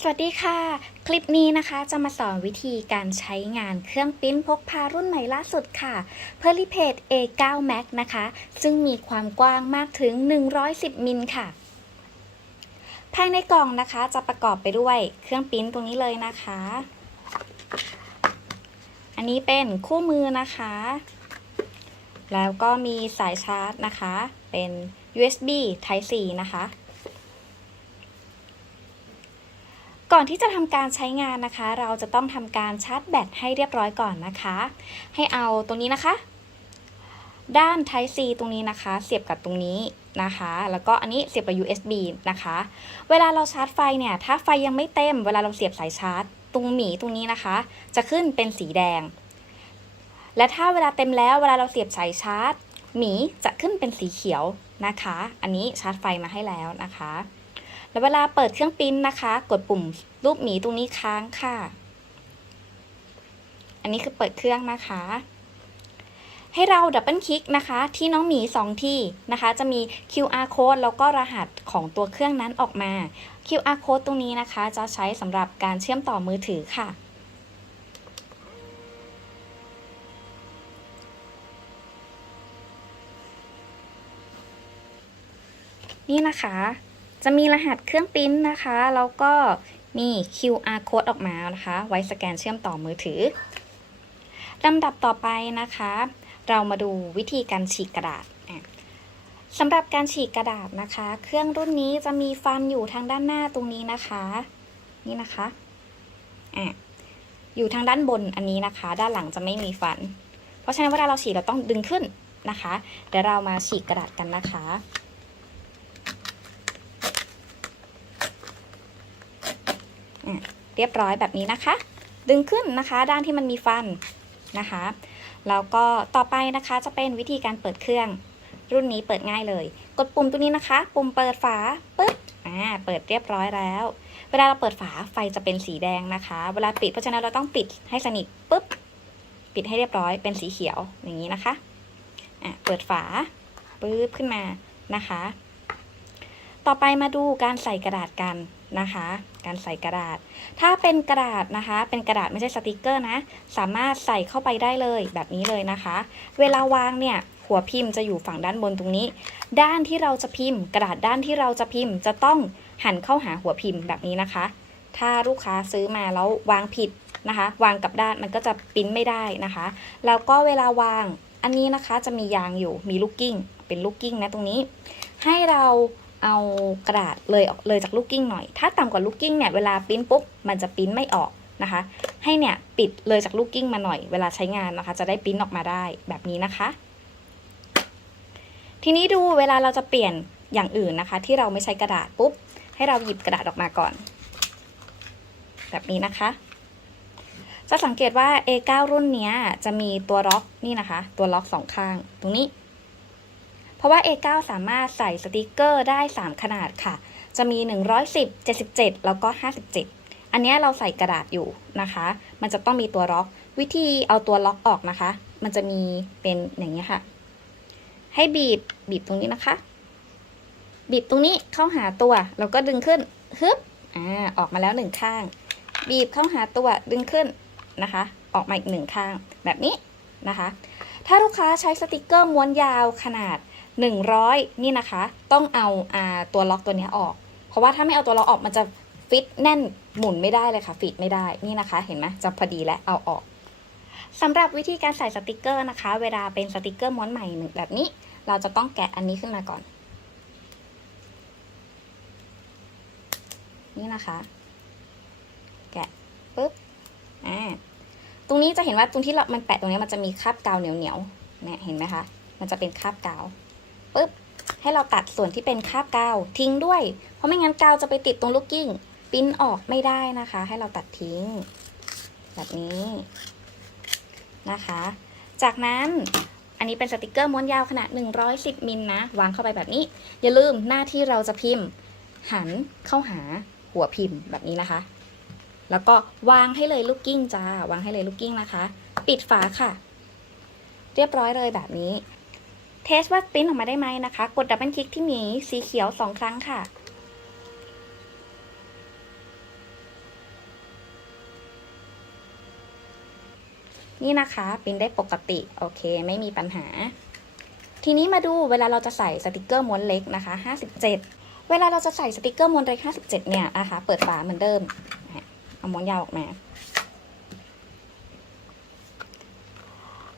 สวัสดีค่ะ คลิปนี้นะคะจะมาสอนวิธีการใช้งานเครื่องปิ้นพกพารุ่นใหม่ล่าสุดค่ะ p e r l i p a d A9 Max นะคะ ซึ่งมีความกว้างมากถึง 110 มิลค่ะ ภายในกล่องนะคะจะประกอบไปด้วยเครื่องปิ้นตรงนี้เลยนะคะ อันนี้เป็นคู่มือนะคะ แล้วก็มีสายชาร์จนะคะ เป็น USB Type C นะคะ ก่อนที่จะทำการใช้งานนะคะ เราจะต้องทำการชาร์จแบตให้เรียบร้อยก่อนนะคะ ให้เอาตรงนี้นะคะ ด้าน Type C ตรงนี้นะคะ เสียบกับตรงนี้นะคะ แล้วก็อันนี้เสียบกับ USB นะคะ เวลาเราชาร์จไฟเนี่ย ถ้าไฟยังไม่เต็ม เวลาเราเสียบสายชาร์จ ตรงหมีตรงนี้นะคะ จะขึ้นเป็นสีแดง และถ้าเวลาเต็มแล้วเวลาเราเสียบสายชาร์จ หมีจะขึ้นเป็นสีเขียวนะคะ อันนี้ชาร์จไฟมาให้แล้วนะคะ แล้วเวลาเปิดเครื่องปริ้นนะคะ กดปุ่มรูปหมีตรงนี้ค้างค่ะ อันนี้คือเปิดเครื่องนะคะ ให้เราดับเบิลคลิกนะคะ ที่น้องหมี2ที่นะคะ จะมี QR code แล้วก็รหัสของตัวเครื่องนั้นออกมา QR code ตรงนี้นะคะ จะใช้สำหรับการเชื่อมต่อมือถือค่ะนี่นะคะ จะมีรหัสเครื่องปริ้นนะคะ แล้วก็มี QR code ออกมานะคะ ไว้สแกนเชื่อมต่อมือถือลำดับต่อไปนะคะ เรามาดูวิธีการฉีกกระดาษสำหรับการฉีกกระดาษนะคะ เครื่องรุ่นนี้จะมีฟันอยู่ทางด้านหน้าตรงนี้นะคะ นี่นะคะอะอยู่ทางด้านบนอันนี้นะคะ ด้านหลังจะไม่มีฟัน เพราะฉะนั้นเวลาเราฉีกเราต้องดึงขึ้นนะคะ เดี๋ยวเรามาฉีกกระดาษกันนะคะ เรียบร้อยแบบนี้นะคะ ดึงขึ้นนะคะ ด้านที่มันมีฟันนะคะแล้วก็ต่อไปนะคะจะเป็นวิธีการเปิดเครื่อง รุ่นนี้เปิดง่ายเลย กดปุ่มตัวนี้นะคะ ปุ่มเปิดฝาปึ๊บอ่าเปิดเรียบร้อยแล้ว เวลาเราเปิดฝาไฟจะเป็นสีแดงนะคะ เวลาปิดเพราะฉะนั้นเราต้องปิดให้สนิทปึ๊บปิดให้เรียบร้อยเป็นสีเขียวอย่างนี้นะคะอะเปิดฝาปึ๊บขึ้นมานะคะ ต่อไปมาดูการใส่กระดาษกัน นะคะ การใส่กระดาษ ถ้าเป็นกระดาษนะคะ เป็นกระดาษไม่ใช่สติกเกอร์นะ สามารถใส่เข้าไปได้เลยแบบนี้เลยนะคะ เวลาวางเนี่ยหัวพิมพ์จะอยู่ฝั่งด้านบนตรงนี้ ด้านที่เราจะพิมพ์ กระดาษด้านที่เราจะพิมพ์ จะต้องหันเข้าหาหัวพิมพ์แบบนี้นะคะ ถ้าลูกค้าซื้อมาแล้ววางผิดนะคะ วางกับด้านมันก็จะปริ้นไม่ได้นะคะ แล้วก็เวลาวางอันนี้นะคะจะมียางอยู่มีลูกกิ้ง เป็นลูกกิ้งนะตรงนี้ ให้เรา เอากระดาษเลยออกเลยจากลูกกิ้งหน่อย ถ้าต่ำกว่าลูกกิ้งเนี่ยเวลาปิ้นปุ๊บมันจะปิ้นไม่ออกนะคะ ให้เนี่ยปิดเลยจากลูกกิ้งมาหน่อยเวลาใช้งานนะคะ จะได้ปิ้นออกมาได้แบบนี้นะคะ ทีนี้ดูเวลาเราจะเปลี่ยนอย่างอื่นนะคะ ที่เราไม่ใช้กระดาษปุ๊บ ให้เราหยิบกระดาษออกมาก่อน แบบนี้นะคะ จะสังเกตว่า A9 รุ่นนี้จะมีตัวล็อกนี่นะคะ ตัวล็อกสองข้างตรงนี้ เพราะว่า A9 สามารถใส่สติกเกอร์ได้ 3 ขนาดค่ะ จะมี 110 77 แล้วก็ 57 อันนี้เราใส่กระดาษอยู่นะคะ มันจะต้องมีตัวล็อก วิธีเอาตัวล็อกออกนะคะ มันจะมีเป็นอย่างนี้ค่ะ ให้บีบบีบตรงนี้นะคะ บีบตรงนี้เข้าหาตัว แล้วก็ดึงขึ้นฮึบอ่าออกมาแล้วหนึ่งข้าง บีบเข้าหาตัวดึงขึ้นนะคะ ออกมาอีกหนึ่งข้างแบบนี้นะคะ ถ้าลูกค้าใช้สติกเกอร์ม้วนยาวขนาด 100 นี่นะคะ ต้องเอาอตัวล็อกตัวนี้ออก เพราะว่าถ้าไม่เอาตัวล็อกออกมันจะฟิตแน่นหมุนไม่ได้เลยค่ะ ฟิตไม่ได้นี่นะคะ เห็นไหมจะพอดีและเอาออกสำหรับวิธีการใส่สติกเกอร์นะคะ เวลาเป็นสติกเกอร์ม้วนใหม่หนึ่งแบบนี้ เราจะต้องแกะอันนี้ขึ้นมาก่อน นี่นะคะ แกะปุ๊บอ่าตรงนี้จะเห็นว่าตรงที่เรามันแปะตรงนี้มันจะมีคราบกาวเหนียวๆเนี่ยเห็นไหมคะ มันจะเป็นคราบกาว ปุ๊บให้เราตัดส่วนที่เป็นคาบกาวทิ้งด้วย เพราะไม่งั้นกาวจะไปติดตรงลูกกิ้งปิ้นออกไม่ได้นะคะ ให้เราตัดทิ้ง แบบนี้นะคะ จากนั้นอันนี้เป็นสติกเกอร์ม้วนยาวขนาด 110มิลนะวางเข้าไปแบบนี้ อย่าลืมหน้าที่เราจะพิมพ์ หันเข้าหาหัวพิมพ์แบบนี้นะคะ แล้วก็วางให้เลยลูกกิ้งจ้าวางให้เลยลูกกิ้งนะคะ ปิดฝาค่ะ เรียบร้อยเลยแบบนี้ เทสว่าปริ้นออกมาได้ไหมนะคะ กดดับเบิลคลิกที่มีสีเขียวสองครั้งค่ะ นี่นะคะปริ้นได้ปกติโอเค ไม่มีปัญหา ทีนี้มาดูเวลาเราจะใส่สติกเกอร์ม้วนเล็กนะคะ 57 เวลาเราจะใส่สติกเกอร์ม้วนเล็ก 57 เนี่ยนะคะเปิดฝาเหมือนเดิมเอาม้วนยาวออกมา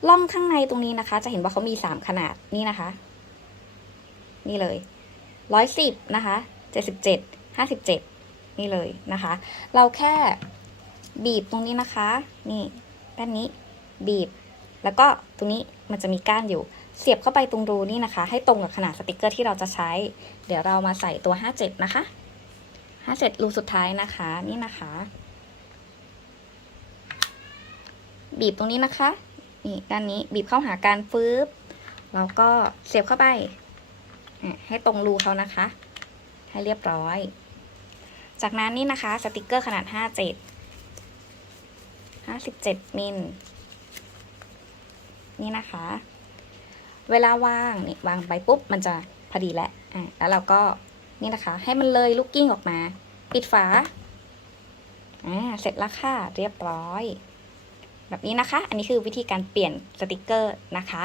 ล่องข้างในตรงนี้นะคะ จะเห็นว่าเขามี3ขนาดนี่นะคะ นี่เลย110นะคะ77 57นี่เลยนะคะ เราแค่บีบตรงนี้นะคะ นี่ด้านนี้บีบ แล้วก็ตรงนี้มันจะมีก้านอยู่ เสียบเข้าไปตรงรูนี่นะคะ ให้ตรงกับขนาดสติกเกอร์ที่เราจะใช้ เดี๋ยวเรามาใส่ตัว 57 นะคะ 57 รูสุดท้ายนะคะ นี่นะคะ บีบตรงนี้นะคะ นี่ด้านนี้บีบเข้าหาการฟืบแล้วก็เสียบเข้าไป ให้ตรงรูเขานะคะ ให้เรียบร้อย จากนั้นนี่นะคะสติกเกอร์ขนาด 57 57 มิล นี่นะคะ เวลาวางนี่วางไปปุ๊บ มันจะพอดีแล้วอะแล้วเราก็นี่นะคะ ให้มันเลยลูกกิ้งออกมา ปิดฝาอ่าเสร็จแล้วค่ะ เรียบร้อย แบบนี้นะคะ อันนี้คือวิธีการเปลี่ยนสติกเกอร์นะคะ